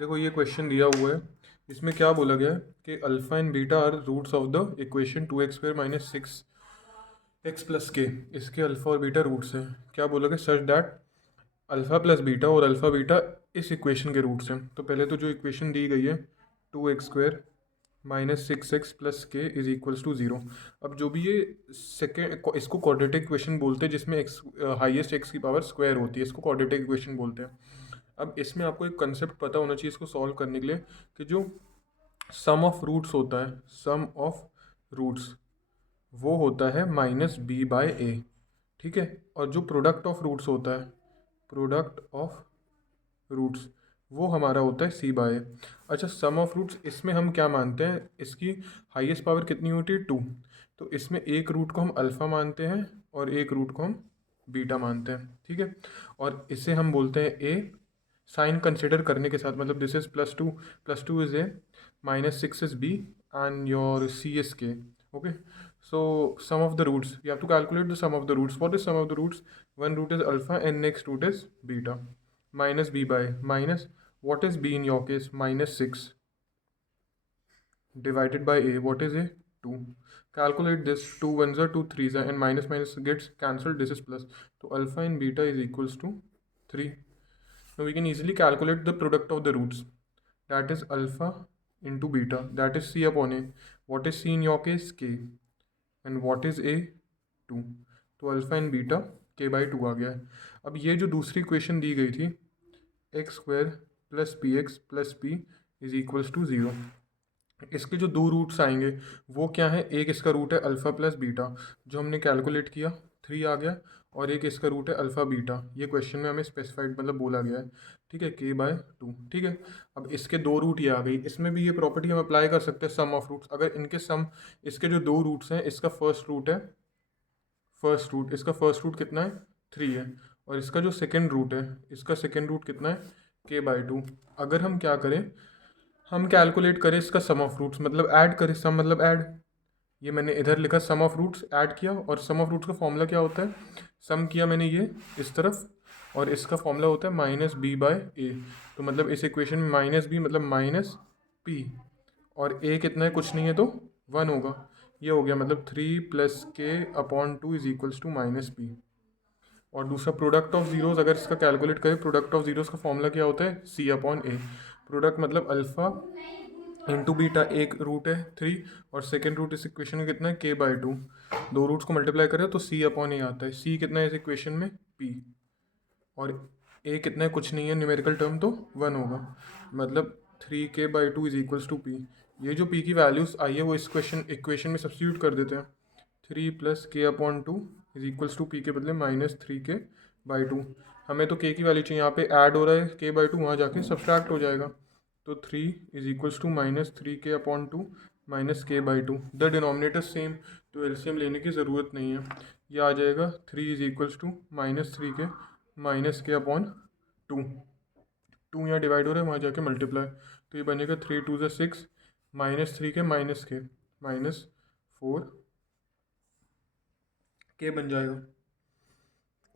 देखो ये क्वेश्चन दिया हुआ है, इसमें क्या बोला गया है कि alpha and beta are roots of the equation 2x² minus 6x plus k. इसके अल्फा और बीटा रूट्स हैं। क्या बोला गया? Such that alpha plus beta और अल्फा बीटा इस इक्वेशन के रूट्स हैं। तो पहले तो जो इक्वेशन दी गई है 2x² माइनस 6x प्लस के इज इक्वल्स टू 0। अब जो भी ये सेकेंड, इसको क्वाड्रेटिक इक्वेशन बोलते हैं जिसमें एक्स हाईएस्ट एक्स की पावर स्क्वायर होती है, इसको क्वाड्रेटिक इक्वेशन बोलते हैं। अब इसमें आपको एक कंसेप्ट पता होना चाहिए इसको सॉल्व करने के लिए, कि जो सम ऑफ रूट्स होता है, सम ऑफ रूट्स वो होता है माइनस बी बाय ए, ठीक है। और जो प्रोडक्ट ऑफ रूट्स होता है, प्रोडक्ट ऑफ रूट्स वो हमारा होता है सी बाय ए। अच्छा, सम ऑफ रूट्स इसमें हम क्या मानते हैं, इसकी हाईएस्ट पावर कितनी होती है 2। तो इसमें एक रूट को हम अल्फ़ा मानते हैं और एक रूट को हम बीटा मानते हैं, ठीक है। और इसे हम बोलते हैं ए। साइन कंसिडर करने के साथ, मतलब this is +2 is A, -6 is B and your C is K. Okay, so sum of the roots, you have to calculate the sum of the roots. What is sum of the roots? One root is alpha and next root is beta. Minus b by minus, what is b in your case? -6 divided by a, what is a? 2. Calculate this, 2 ones are 2 threes are, and minus minus gets cancelled, this is plus. So alpha and beta is equals to 3. Now we can easily calculate the product of the roots. That is alpha into beta, that is c upon a. What is c in your case? K. And what is a? 2। तो alpha and beta k/2 आ गया है। अब ये जो दूसरी equation दी गई थी, x² plus p x plus p is equals to 0, इसके जो दो रूट्स आएंगे वो क्या है? एक इसका रूट है अल्फ़ा प्लस बीटा, जो हमने कैलकुलेट किया 3 आ गया, और एक इसका रूट है अल्फ़ा बीटा, ये क्वेश्चन में हमें स्पेसिफाइड मतलब बोला गया है, ठीक है, k/2, ठीक है। अब इसके दो रूट ये आ गई, इसमें भी ये प्रॉपर्टी हम अप्लाई कर सकते हैं, सम ऑफ रूट्स। अगर इनके सम, इसके जो दो रूट्स हैं, इसका फर्स्ट रूट है, इसका फर्स्ट रूट कितना है? 3 है, और इसका जो सेकेंड रूट है, इसका सेकेंड रूट कितना है? k/2। अगर हम क्या करें, हम कैलकुलेट करें इसका सम ऑफ रूट्स, मतलब ऐड करें, सम मतलब ऐड। ये मैंने इधर लिखा सम ऑफ रूट्स, ऐड किया, और सम ऑफ रूट्स का फॉर्मूला क्या होता है? सम किया मैंने ये इस तरफ, और इसका फॉर्मूला होता है माइनस बी बाय ए। तो मतलब इस इक्वेशन में माइनस बी मतलब माइनस पी, और ए कितना है? कुछ नहीं है, तो 1 होगा। ये हो गया, मतलब 3 plus k/2 is equals to minus p. और दूसरा प्रोडक्ट ऑफ जीरोस, अगर इसका कैलकुलेट करें, प्रोडक्ट ऑफ जीरोस का फॉर्मूला क्या होता है? C upon a. प्रोडक्ट मतलब अल्फ़ा इंटू बीटा, एक रूट है 3, और सेकेंड रूट इस इक्वेशन में कितना है? k/2। दो रूट्स को मल्टीप्लाई करें तो c अपॉन ए आता है। c कितना है इस इक्वेशन में? p। और a कितना है? कुछ नहीं है, न्यूमेरिकल टर्म, तो 1 होगा, मतलब 3k/2 is equals to p। ये जो p की वैल्यूज़ आई है वो इस इक्वेशन में सब्स्टिट्यूट कर देते हैं। 3 plus k/2 is equals to p के बदले -3k/2। हमें तो k की वैल्यू चाहिए, यहाँ पे ऐड हो रहा है k/2, वहाँ जाके सब्सट्रैक्ट हो जाएगा। तो 3 is equals to -3k/2 -k/2। The denominator same, तो एलसीएम लेने की ज़रूरत नहीं है। यह आ जाएगा 3 is equals to -3k -k/2। 2 यहाँ डिवाइड हो रहा है, वहाँ जाके मल्टीप्लाई, तो ये बनेगा 3 2 ज़ा 6 -3k -k -4k बन जाएगा।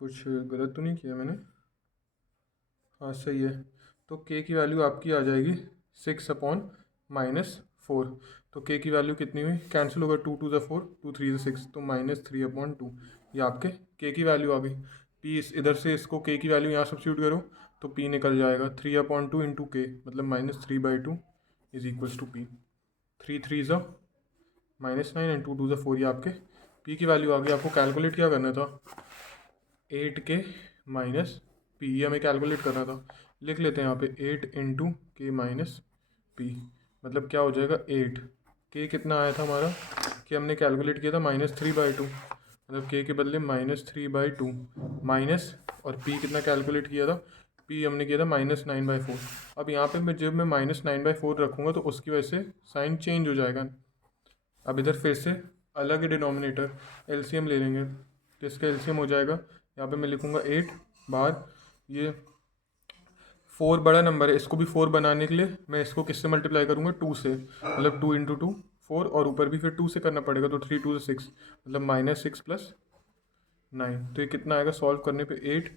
कुछ गलत तो नहीं किया मैंने? हाँ सही है। तो k की वैल्यू आपकी आ जाएगी 6/-4। तो k की वैल्यू कितनी हुई? कैंसिल होगा, 2 2 ज़ा 4, 2 3 ज़ा 6, तो -3/2। ये आपके k की वैल्यू आ गई। p इधर से इसको k की वैल्यू यहाँ सब्स्टिट्यूट करो तो p निकल जाएगा 3/2 इंटू k, मतलब -3/2 इज इक्वल्स टू p। 3 3 ज़ा -9 एंड 2 2 ज़ा 4, ये आपके p की वैल्यू आ गई। आपको कैलकुलेट क्या करना था? 8k माइनस पी, ये हमें कैलकुलेट करना था। लिख लेते हैं यहाँ पे 8 इंटू के माइनस पी, मतलब क्या हो जाएगा 8। के कितना आया था हमारा? कि हमने कैलकुलेट किया था -3/2, मतलब के के बदले -3/2 माइनस, और पी कितना कैलकुलेट किया था? पी हमने किया था -9/4। अब यहाँ पे मैं जब मैं -9/4 रखूँगा तो उसकी वजह से साइन चेंज हो जाएगा। अब इधर फिर से अलग ही डिनोमिनेटर, एलसीएम ले लेंगे, तो इसका एलसीएम हो जाएगा, यहाँ पे मैं लिखूँगा 8 बार, ये 4 बड़ा नंबर है, इसको भी 4 बनाने के लिए मैं इसको किससे मल्टीप्लाई करूँगा? 2 से, मतलब 2 इंटू 2 4, और ऊपर भी फिर 2 से करना पड़ेगा, तो 3 2 6, मतलब -6 + 9। तो ये कितना आएगा सॉल्व करने पे? 8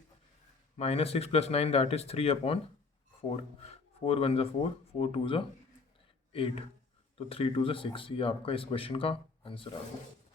-6 + 9 दैट इज़ 3/4। 4 1 4, 4 2 8, तो 3 2 6, ये आपका इस क्वेश्चन का आंसर आ गया।